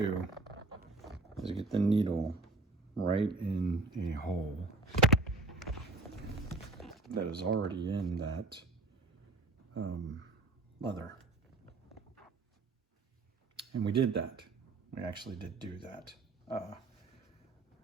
do is get the needle right in a hole that is already in that leather. And we did that. We actually did do that.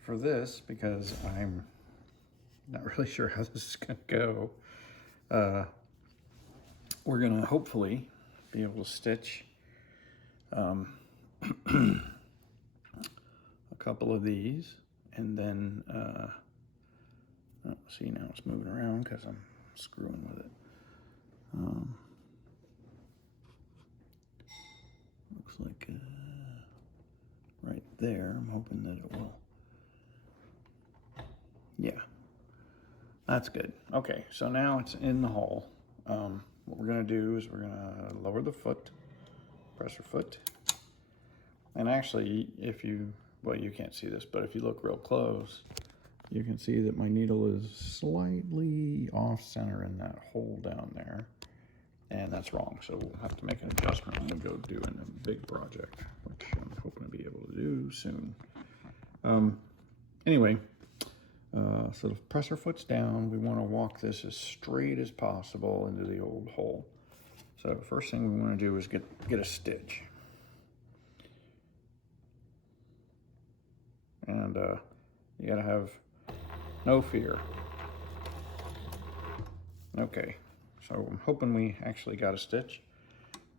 For this, because I'm not really sure how this is gonna go, we're gonna hopefully be able to stitch a couple of these, and then oh, see, now it's moving around because I'm screwing with it. Looks like right there. I'm hoping that it will. Yeah, that's good. Okay, so now it's in the hole. What we're gonna do is we're gonna lower the foot, pressure foot. And actually, if you, well, you can't see this, but if you look real close, you can see that my needle is slightly off center in that hole down there. And that's wrong, so we'll have to make an adjustment when we go doing a big project, which I'm hoping to be able to do soon. Anyway, so the pressure foot's down. We want to walk this as straight as possible into the old hole. So first thing we want to do is get a stitch. And you gotta have no fear. Okay, so I'm hoping we actually got a stitch.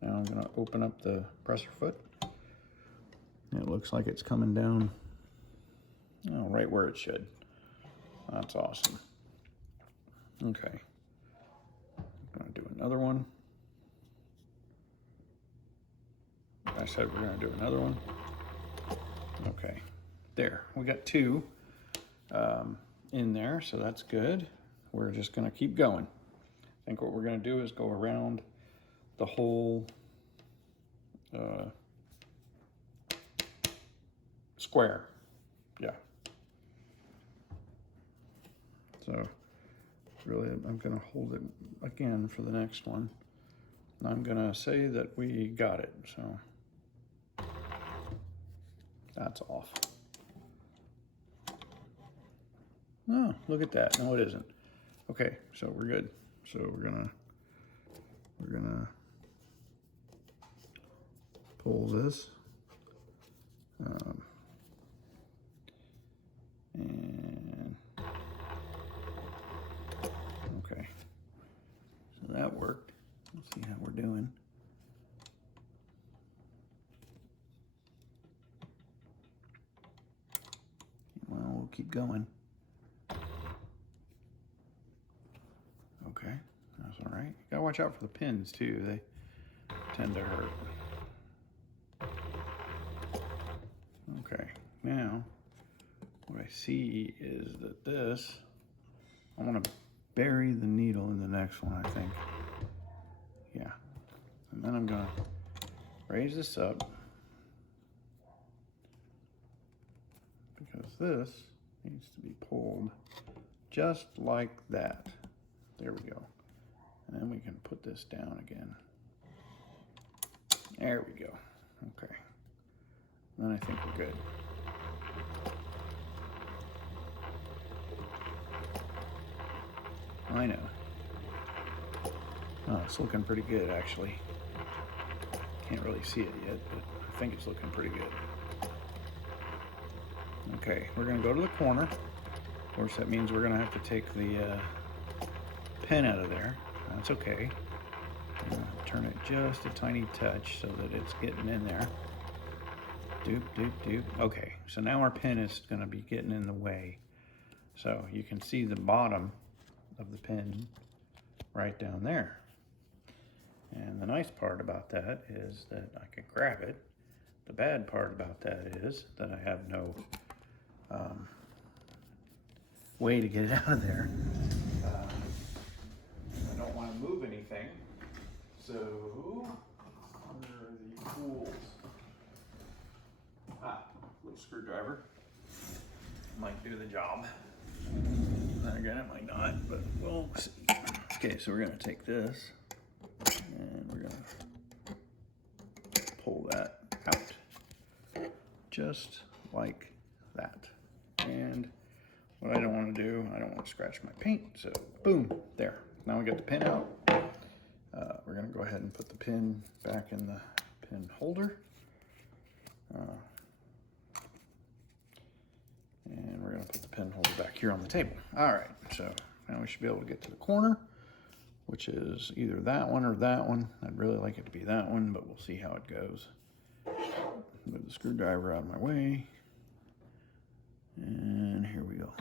Now I'm gonna open up the presser foot. It looks like it's coming down, oh, right where it should. That's awesome. Okay, I'm gonna do another one. I said we're gonna do another one. Okay, there, we got two in there, so that's good. We're just gonna keep going. I think what we're gonna do is go around the whole square. Yeah. So really, I'm gonna hold it again for the next one. And I'm gonna say that we got it, so that's off. Oh, look at that. No, it isn't. Okay, so we're good. So we're gonna pull this. And okay, so that worked. Let's see how we're doing. Well, we'll keep going. Okay, that's all right. You gotta watch out for the pins too. They tend to hurt. Okay, now what I see is that this, I want to bury the needle in the next one, I think. Yeah, and then I'm gonna raise this up because this needs to be pulled just like that. There we go. And then we can put this down again. There we go. Okay. Then I think we're good. I know. Oh, it's looking pretty good, actually. Can't really see it yet, but I think it's looking pretty good. Okay, we're gonna go to the corner. Of course, that means we're gonna have to take the pin out of there. That's okay. Turn it just a tiny touch so that it's getting in there. Doop, doop, doop. Okay, so now our pin is gonna be getting in the way. So you can see the bottom of the pin right down there. And the nice part about that is that I can grab it. The bad part about that is that I have no way to get it out of there. I don't want to move anything. So, where are the tools? Little screwdriver. Might do the job. Then again, it might not, but we'll see. Okay, so we're gonna take this and we're gonna pull that out. just like that. And what I don't want to do, I don't want to scratch my paint, so boom, there. Now we get the pin out. We're going to go ahead and put the pin back in the pin holder. And we're going to put the pin holder back here on the table. All right, so now we should be able to get to the corner, which is either that one or that one. I'd really like it to be that one, but we'll see how it goes. Move the screwdriver out of my way. And here we go.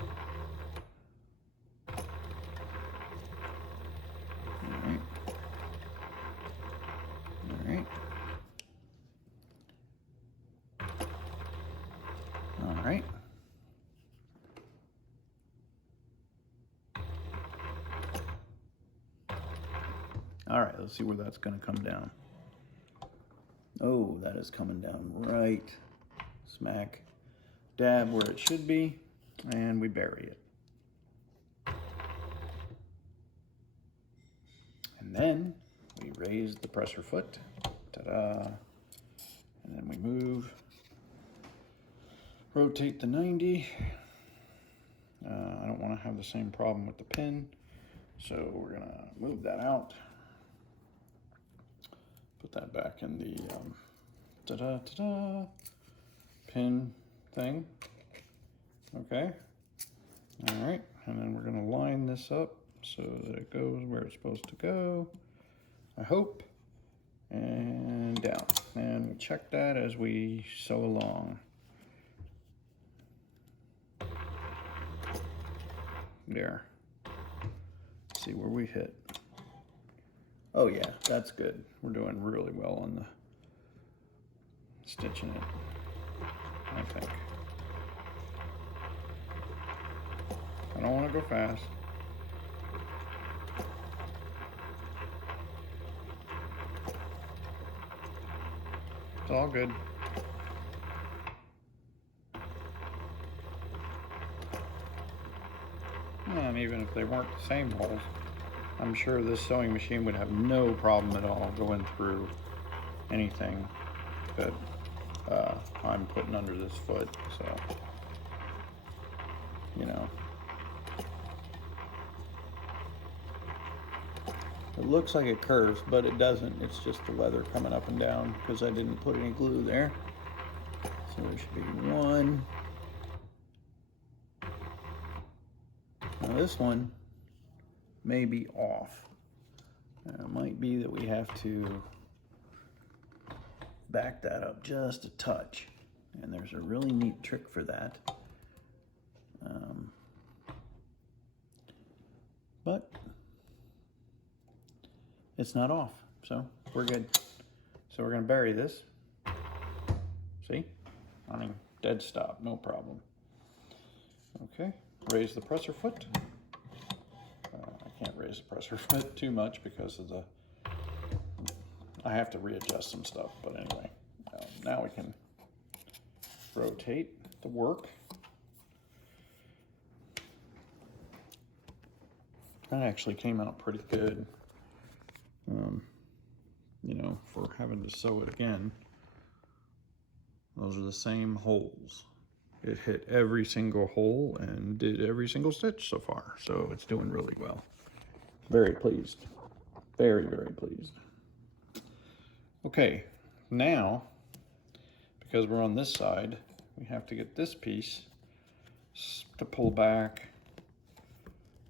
All right. All right. All right. All right, let's see where that's going to come down. Oh, that is coming down right smack dab where it should be, and we bury it. And then we raise the presser foot. Ta-da! And then we move, rotate the 90. I don't want to have the same problem with the pin, so we're going to move that out. Put that back in the ta-da, pin thing. Okay. All right. And then we're going to line this up so that it goes where it's supposed to go, I hope. And down. And we'll check that as we sew along. There. See where we hit. Oh yeah, that's good. We're doing really well on the stitching it, I think. I don't want to go fast. It's all good. And even if they weren't the same holes, I'm sure this sewing machine would have no problem at all going through anything that I'm putting under this foot, so, you know. It looks like it curves, but it doesn't. It's just the leather coming up and down because I didn't put any glue there. So there should be one. Now this one may be off. It might be that we have to back that up just a touch. And there's a really neat trick for that. But it's not off, so we're good. So we're gonna bury this. See? I mean, dead stop, no problem. Okay, raise the presser foot. I can't raise the presser foot too much because of the, I have to readjust some stuff, but anyway. Now we can rotate the work. That actually came out pretty good. You know, for having to sew it again. Those are the same holes. It hit every single hole and did every single stitch so far. So it's doing really well. Very pleased. Very, very pleased. Okay, now, because we're on this side, we have to get this piece to pull back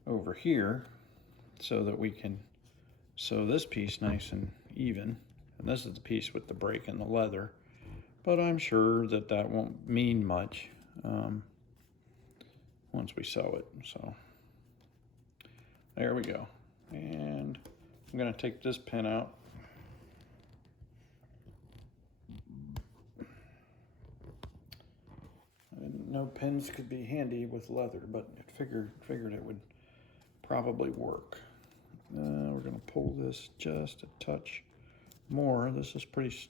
over here so that we can sew this piece nice and even. And this is the piece with the break in the leather. But I'm sure that that won't mean much once we sew it. So there we go. And I'm going to take this pin out. I didn't know pins could be handy with leather, but I figured it would probably work. We're going to pull this just a touch more. This is pretty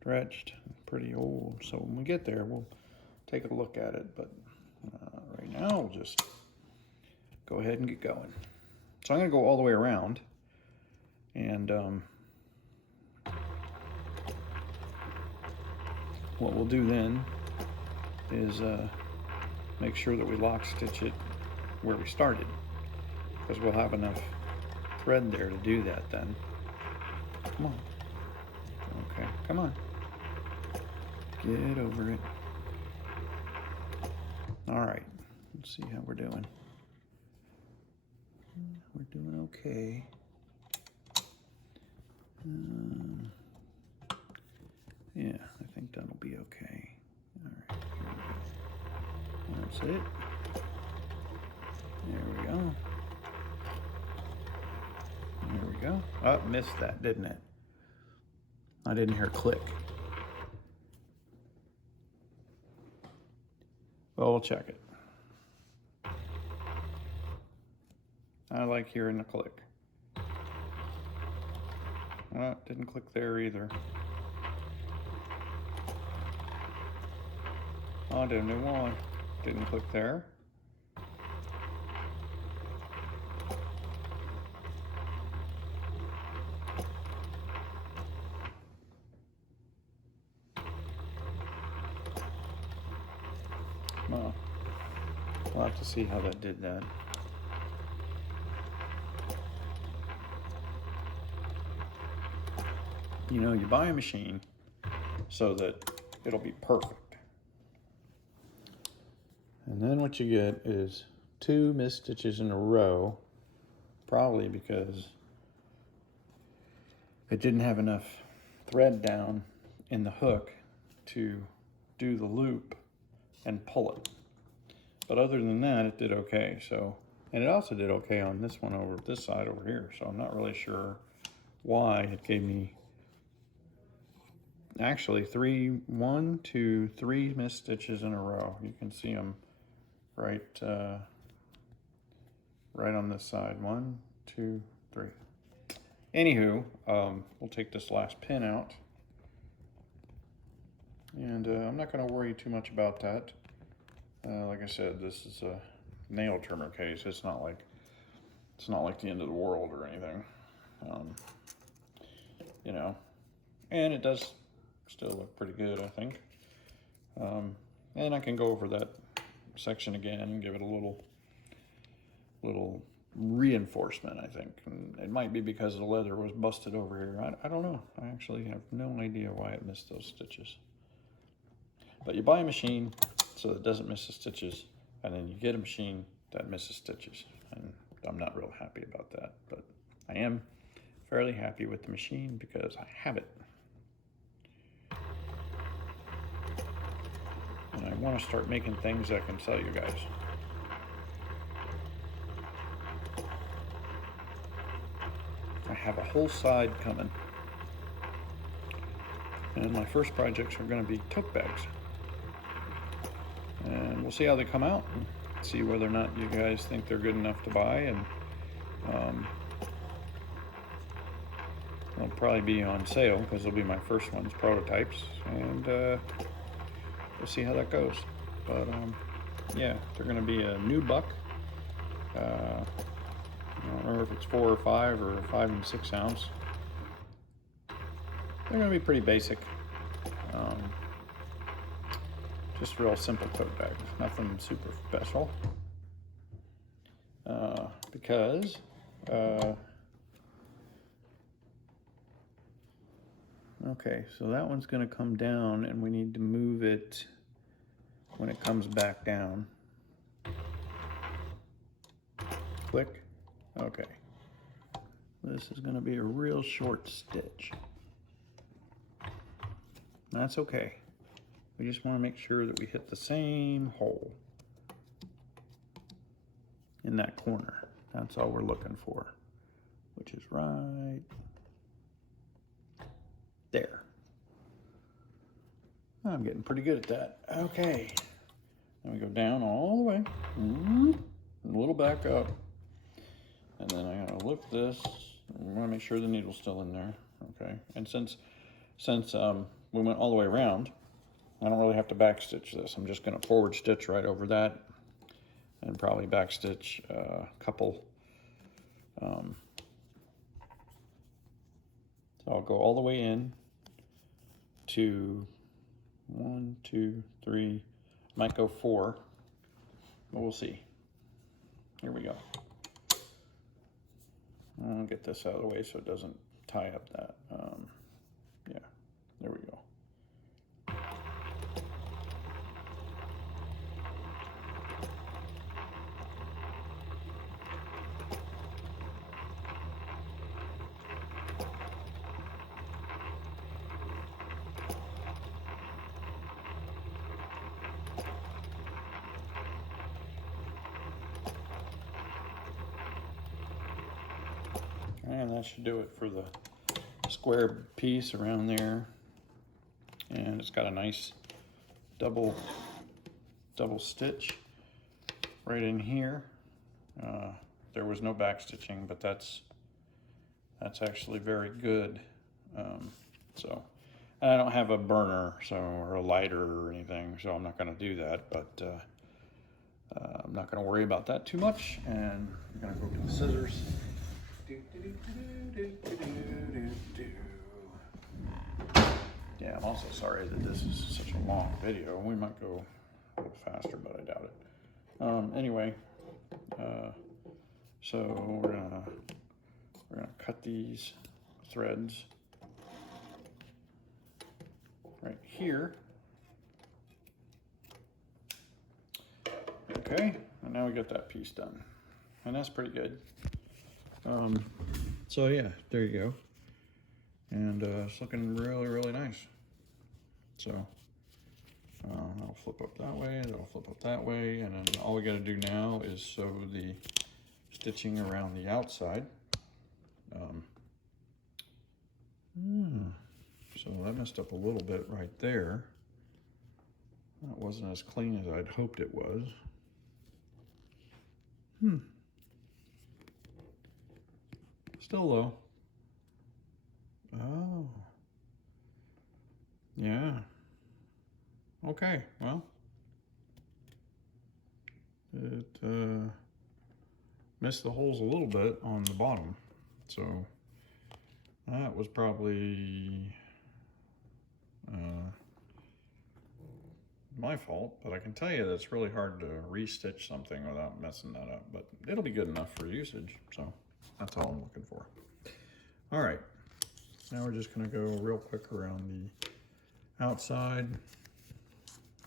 stretched, pretty old. So when we get there, we'll take a look at it. But right now, we'll just go ahead and get going. So I'm going to go all the way around. And what we'll do then is make sure that we lock stitch it where we started, because we'll have enough thread there to do that then. Come on. Okay, come on. Get over it. All right, let's see how we're doing. We're doing okay. Yeah, I think that'll be okay. All right, here we go. That's it. There we go. There we go. Oh, missed that, didn't it? I didn't hear click. Well, we'll check it. I like hearing the click. Oh, it didn't click there either. Oh, I did a new one. Didn't click there. Well, we'll have to see how that did that. You know, you buy a machine so that it'll be perfect. And then what you get is 2 missed stitches in a row, probably because it didn't have enough thread down in the hook to do the loop and pull it. But other than that, it did okay. So, and it also did okay on this one over this side over here. So I'm not really sure why it gave me actually 1, 2, 3 missed stitches in a row. You can see them right right on this side. 1, 2, 3. Anywho, we'll take this last pin out, and I'm not going to worry too much about that. Like I said, this is a nail trimmer case. It's not like the end of the world or anything, you know. And it does still look pretty good, I think. And I can go over that section again and give it a little reinforcement, I think. And it might be because the leather was busted over here. I don't know. I actually have no idea why it missed those stitches. But you buy a machine so it doesn't miss the stitches, and then you get a machine that misses stitches. And I'm not real happy about that, but I am fairly happy with the machine because I have it. And I want to start making things I can sell you guys. I have a whole side coming. And my first projects are going to be tote bags. And we'll see how they come out and see whether or not you guys think they're good enough to buy. And they'll probably be on sale because they'll be my first ones, prototypes. And we'll see how that goes. But yeah, they're going to be a new buck. I don't remember if it's 4 or 5 or 5 and 6 ounce. They're going to be pretty basic. Just real simple tote bags, nothing super special. Because okay, so that one's going to come down, and we need to move it when it comes back down. Click. Okay. This is going to be a real short stitch. That's okay. We just want to make sure that we hit the same hole in that corner. That's all we're looking for, which is right there. I'm getting pretty good at that. Okay. Then we go down all the way, and a little back up. And then I gotta lift this. I want to make sure the needle's still in there. Okay. And since we went all the way around, I don't really have to back stitch this. I'm just going to forward stitch right over that, and probably back stitch a couple. So I'll go all the way in to 1, 2, 3, might go 4, but we'll see. Here we go. I'll get this out of the way so it doesn't tie up that. Yeah, there we go. And that should do it for the square piece around there. And it's got a nice double stitch right in here. There was no back stitching, but that's actually very good. So, and I don't have a burner, or a lighter or anything, so I'm not going to do that. But I'm not going to worry about that too much. And I'm going to go get the scissors. Yeah, I'm also sorry that this is such a long video. We might go a little faster, but I doubt it. Anyway, so we're gonna cut these threads right here. Okay, and now we got that piece done, and that's pretty good. So yeah, there you go. And it's looking really, really nice. So that'll flip up that way, that'll flip up that way, and then all we got to do now is sew the stitching around the outside. So that messed up a little bit right there. That wasn't as clean as I'd hoped it was. Still low. Oh. Yeah. Okay, well. It missed the holes a little bit on the bottom. So that was probably my fault, but I can tell you that it's really hard to re-stitch something without messing that up, but it'll be good enough for usage, so that's all I'm looking for. All right, now we're just gonna go real quick around the outside,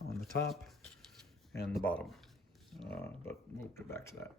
on the top, and the bottom, but we'll get back to that.